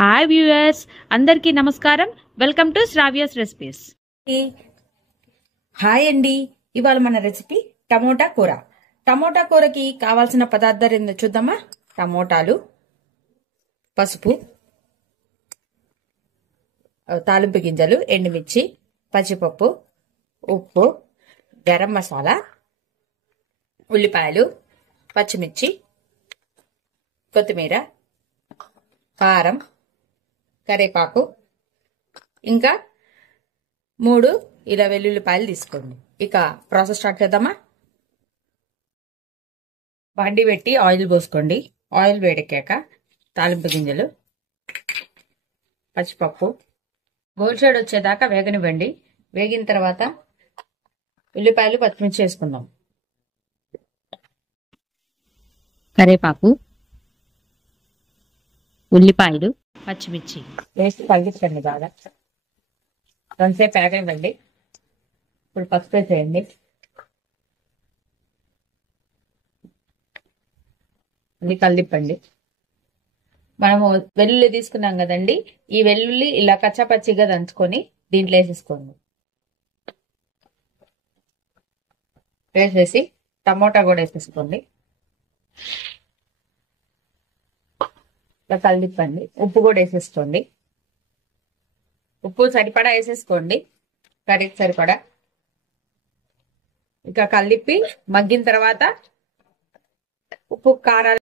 Hi viewers, అందరికీ నమస్కారం. Welcome to Sravya's recipes. Hi అండి. ఇవాళ మన రెసిపీ టమోటా కూర. టమోటా కూరకి కావాల్సిన పదార్థాలు ఏందో చూద్దామా. టమోటాలు, పసుపు, తాలింపు గింజలు, ఎండుమిర్చి, పచ్చిపప్పు, ఉప్పు, గరం మసాలా, ఉల్లిపాయలు, పచ్చిమిర్చి, కొత్తిమీర, కారం, కరివేపాకు, ఇంకా 3 ఇలా వెల్లుల్లిపాయలు తీసుకోండి. ఇక ప్రాసెస్ స్టార్ట్ చేద్దామా. బండి పెట్టి ఆయిల్ పోసుకోండి. ఆయిల్ వేడెక్కాక తాలింపు గింజలు, పచ్చిపప్పు గోల్డ్ షేడ్ వచ్చేదాకా వేగనివ్వండి. వేగిన తర్వాత ఉల్లిపాయలు, పచ్చిమిర్చి వేసుకుందాం. కరివేపాకు, ఉల్లిపాయలు, పచ్చిమిర్చి వేసి కలిగించండి బాగా. కొంతసేపు వేగనివ్వండి. ఇప్పుడు పసుపు వేసేయండి. అది కలిపండి. మనము వెల్లుల్లి తీసుకున్నాం కదండి, ఈ వెల్లుల్లి ఇలా కచ్చాపచ్చిగా దంచుకొని దీంట్లో వేసేసుకోండి. వేసేసి టమోటా కూడా వేసేసుకోండి. ఇలా కలిపండి. ఉప్పు కూడా వేసేసుకోండి. ఉప్పు సరిపడా వేసేసుకోండి, కర్రీకి సరిపడా. ఇక కలిపి మగ్గిన తర్వాత ఉప్పు, కారాలు